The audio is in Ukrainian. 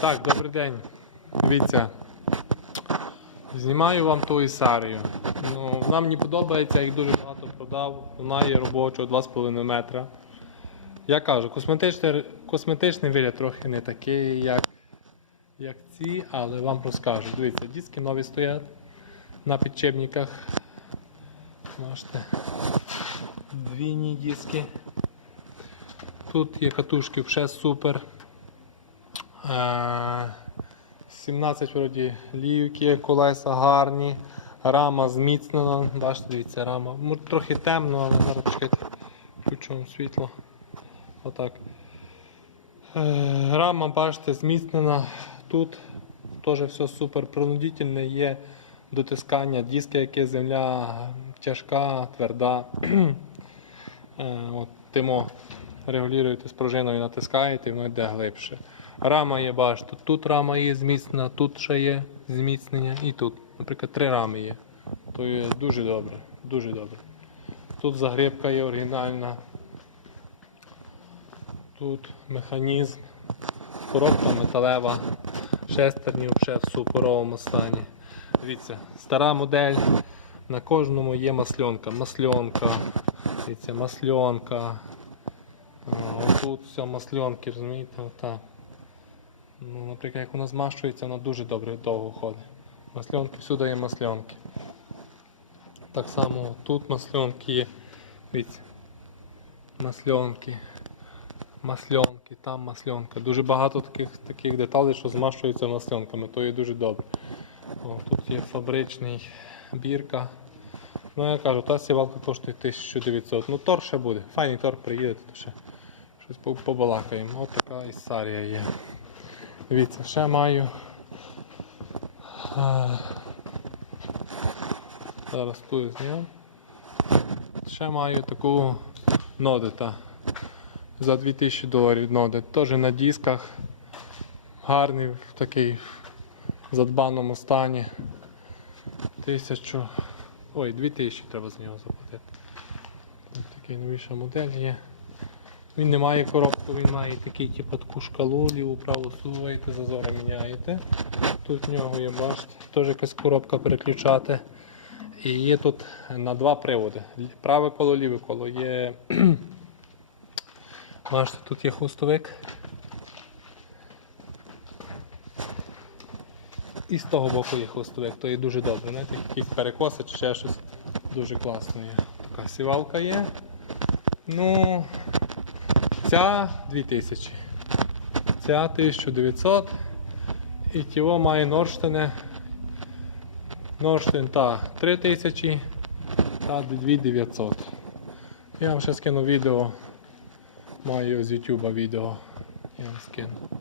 Так, добрий день. Дивіться. Знімаю вам ту Ісарію. Ну, вона мені подобається, я їх дуже багато продав. Вона є робочого 2,5 метра. Я кажу, косметичний, косметичний вигляд трохи не такий, як, як ці, але вам розкажу. Дивіться, диски нові стоять на підчепниках. Бачите. Двійні диски. Тут є катушки вже супер. Е, 17 вроді лівки, колеса гарні, рама зміцнена. Бачите, дивіться, рама. Трохи темно, але зараз чекайте, включимо світло. Отак. Е, Рама, бачите, зміцнена. Тут теж все супер пронудительне, є дотискання, диски, які земля тяжка, тверда. Е, тимо регулюєте з пружиною, натискаєте, і воно йде глибше. Рама є, бачите, тут рама є зміцнена, тут ще є зміцнення і тут. Наприклад, три рами є. То є дуже добре, дуже добре. Тут загребка є оригінальна. Тут механізм, коробка металева, шестерні взагалі в суперовому стані. Дивіться, стара модель, на кожному є масльонка. Масльонка, дивіться, масльонка. А, Отут все масльонки, розумієте, отак. Ну, наприклад, як вона змащується, вона дуже добре довго ходить. Масльонки, всюди є масльонки. Так само тут масльонки є. Дивіться. Масльонки. Масльонки, там масльонка. Дуже багато таких таких деталей, що змащуються масльонками, то є дуже добре. О, тут є фабричний бірка. Ну я кажу, та сівалка коштує 1900. Ну тор ще буде. Файний тор приїде, то ще щось побалакаємо. Ось така Ісарія є. Дивіться, ще маю. А, Зараз ту зняв. Ще маю таку нодита за 2000 доларів нодит. Теж на дисках. Гарний такий в задбаному стані. Тисячу. Ой, 2000 треба з нього заплатити. Такий новіша модель є. Він не має коробку, він має такий типу таку шкалу, ліву праву суваєте, зазори міняєте. Тут в нього є, бачите, теж якась коробка переключати. І є тут на два приводи. Праве коло, ліве коло. Є. Бачите, тут є хвостовик. І з того боку є хвостовик, то є дуже добре. Знаєте, якісь перекоси чи ще щось дуже класно є. Така сівалка є. Ну, ця 2000. Ця 1900. І тіло має Норштене. Норштен та 3000 та 2900. Я вам ще скину відео. Маю з YouTube відео. Я вам скину.